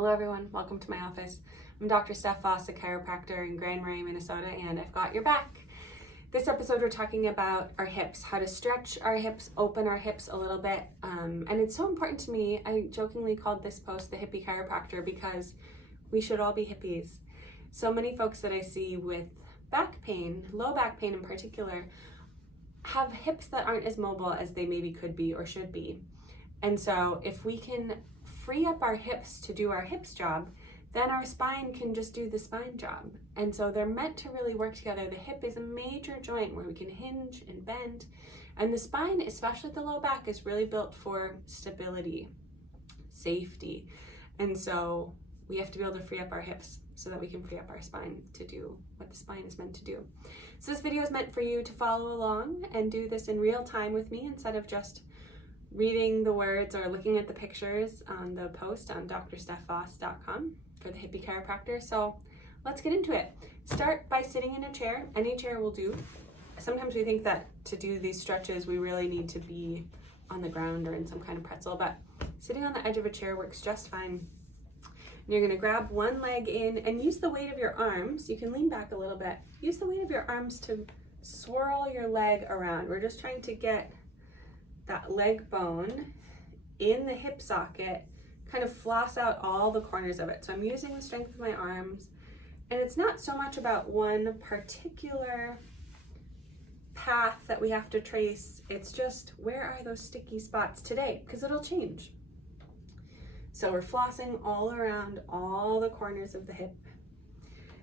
Hello everyone, welcome to my office. I'm Dr. Steph Floss, a chiropractor in Grand Marais, Minnesota, and I've got your back. This episode we're talking about our hips, how to stretch our hips, open our hips a little bit. And it's so important to me. I jokingly called this post the hippie chiropractor because we should all be hippies. So many folks that I see with back pain, low back pain in particular, have hips that aren't as mobile as they maybe could be or should be. And so if we can free up our hips to do our hips job, then our spine can just do the spine job. And so they're meant to really work together. The hip is a major joint where we can hinge and bend. And the spine, especially the low back, is really built for stability, safety. And so we have to be able to free up our hips so that we can free up our spine to do what the spine is meant to do. So this video is meant for you to follow along and do this in real time with me instead of just reading the words or looking at the pictures on the post on drstephfoss.com for the hippie chiropractor. So let's get into it. Start by sitting in a chair. Any chair will do. Sometimes we think that to do these stretches we really need to be on the ground or in some kind of pretzel, but sitting on the edge of a chair works just fine. And you're going to grab one leg in and use the weight of your arms. You can lean back a little bit. Use the weight of your arms to swirl your leg around. We're just trying to get that leg bone in the hip socket, kind of floss out all the corners of it. So I'm using the strength of my arms, and it's not so much about one particular path that we have to trace. It's just, where are those sticky spots today? Because it'll change. So we're flossing all around all the corners of the hip.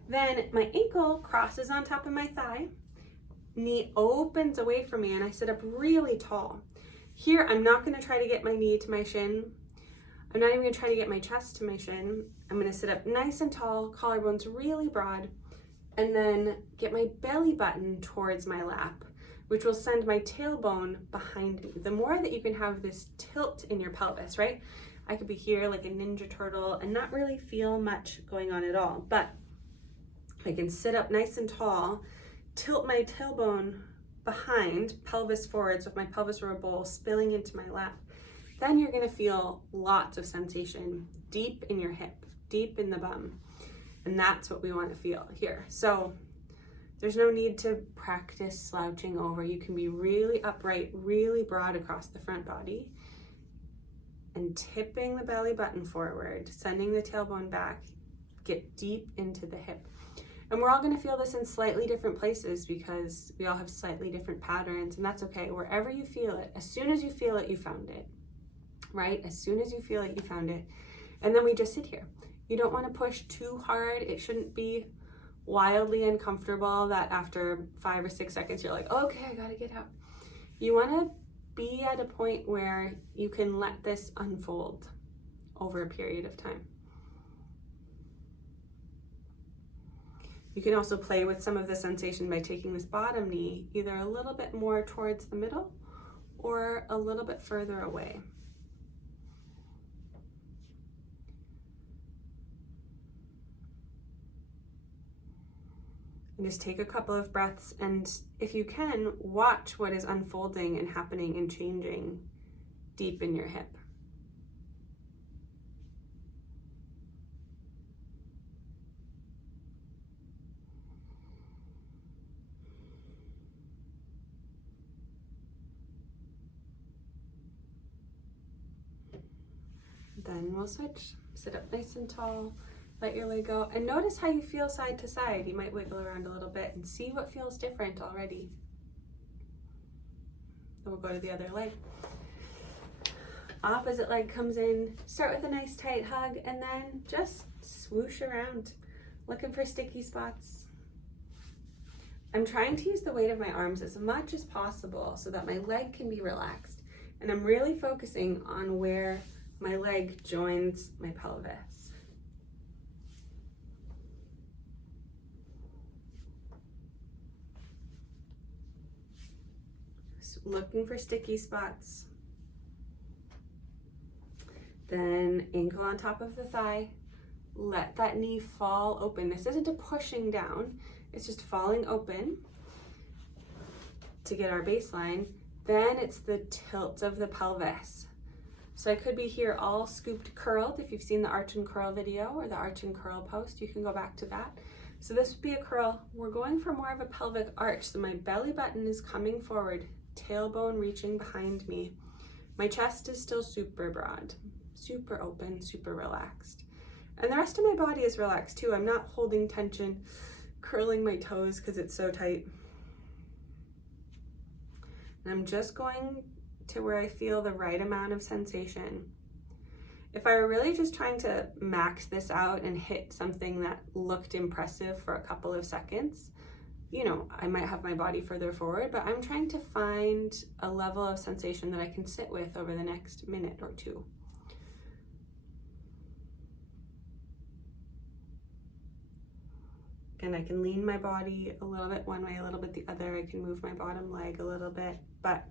Then my ankle crosses on top of my thigh, knee opens away from me, and I sit up really tall. Here, I'm not going to try to get my knee to my shin. I'm not even going to try to get my chest to my shin. I'm going to sit up nice and tall, collarbones really broad, and then get my belly button towards my lap, which will send my tailbone behind me. The more that you can have this tilt in your pelvis, right? I could be here like a ninja turtle and not really feel much going on at all, but I can sit up nice and tall, tilt my tailbone behind, pelvis forwards with my pelvis rub bowl spilling into my lap. Then you're going to feel lots of sensation deep in your hip, deep in the bum. And that's what we want to feel here. So there's no need to practice slouching over. You can be really upright, really broad across the front body, and tipping the belly button forward, sending the tailbone back, get deep into the hip. And we're all going to feel this in slightly different places because we all have slightly different patterns, and that's okay. Wherever you feel it, as soon as you feel it, you found it, right? As soon as you feel it, you found it. And then we just sit here. You don't want to push too hard. It shouldn't be wildly uncomfortable that after 5 or 6 seconds, you're like, okay, I got to get out. You want to be at a point where you can let this unfold over a period of time. You can also play with some of the sensation by taking this bottom knee either a little bit more towards the middle or a little bit further away. And just take a couple of breaths, and if you can, watch what is unfolding and happening and changing deep in your hip. Then we'll switch. Sit up nice and tall, let your leg go, and notice how you feel side to side. You might wiggle around a little bit and see what feels different already. Then we'll go to the other leg. Opposite leg comes in. Start with a nice tight hug, and then just swoosh around, looking for sticky spots. I'm trying to use the weight of my arms as much as possible so that my leg can be relaxed, and I'm really focusing on where my leg joins my pelvis. So looking for sticky spots. Then ankle on top of the thigh. Let that knee fall open. This isn't a pushing down, it's just falling open to get our baseline. Then it's the tilt of the pelvis. So I could be here all scooped curled. If you've seen the arch and curl video or the arch and curl post, you can go back to that. So this would be a curl. We're going for more of a pelvic arch. So my belly button is coming forward, tailbone reaching behind me. My chest is still super broad, super open, super relaxed. And the rest of my body is relaxed too. I'm not holding tension, curling my toes because it's so tight. And I'm just going to where I feel the right amount of sensation. If I were really just trying to max this out and hit something that looked impressive for a couple of seconds, you know, I might have my body further forward, but I'm trying to find a level of sensation that I can sit with over the next minute or two. And I can lean my body a little bit one way, a little bit the other. I can move my bottom leg a little bit, but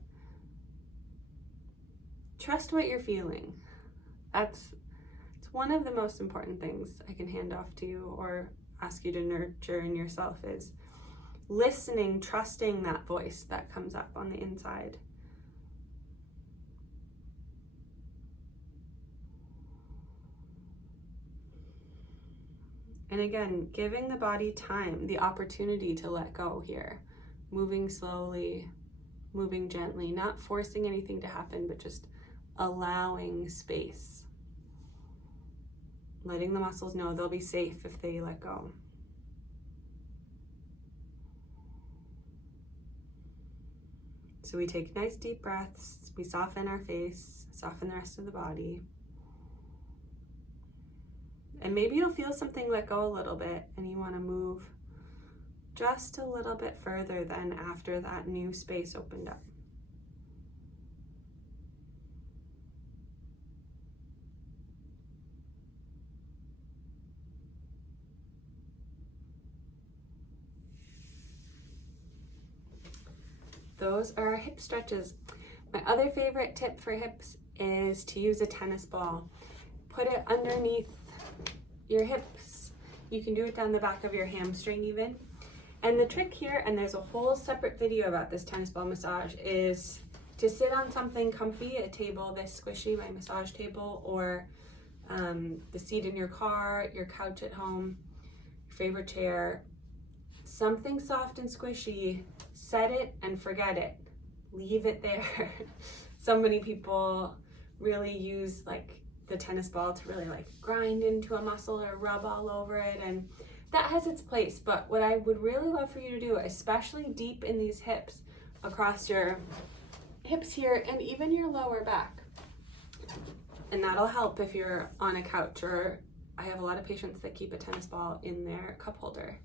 trust what you're feeling. It's one of the most important things I can hand off to you or ask you to nurture in yourself is listening, trusting that voice that comes up on the inside. And again, giving the body time, the opportunity to let go here, moving slowly, moving gently, not forcing anything to happen, but just allowing space. Letting the muscles know they'll be safe if they let go. So we take nice deep breaths, we soften our face, soften the rest of the body. And maybe you'll feel something let go a little bit and you want to move just a little bit further than after that new space opened up. Those are our hip stretches. My other favorite tip for hips is to use a tennis ball. Put it underneath your hips. You can do it down the back of your hamstring even. And the trick here, and there's a whole separate video about this tennis ball massage, is to sit on something comfy, a table this squishy, my massage table, or the seat in your car, your couch at home, your favorite chair, something soft and squishy. Set it and forget it. Leave it there. So many people really use like the tennis ball to really like grind into a muscle or rub all over it, and that has its place. But what I would really love for you to do, especially deep in these hips, across your hips here and even your lower back, and that'll help if you're on a couch, or I have a lot of patients that keep a tennis ball in their cup holder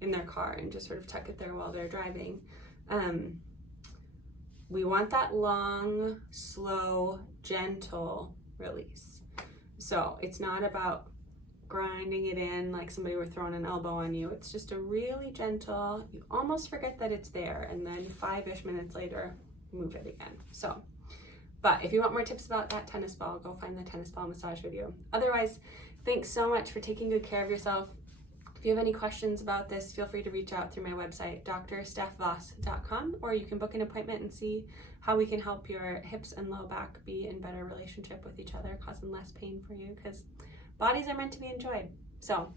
in their car and just sort of tuck it there while they're driving. We want that long, slow, gentle release. So it's not about grinding it in like somebody were throwing an elbow on you. It's just a really gentle, you almost forget that it's there, and then 5-ish minutes later, move it again. So, but if you want more tips about that tennis ball, go find the tennis ball massage video. Otherwise, thanks so much for taking good care of yourself. If you have any questions about this, feel free to reach out through my website, drsteffvoss.com, or you can book an appointment and see how we can help your hips and low back be in better relationship with each other, causing less pain for you, because bodies are meant to be enjoyed. So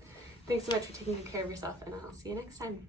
thanks so much for taking good care of yourself, and I'll see you next time.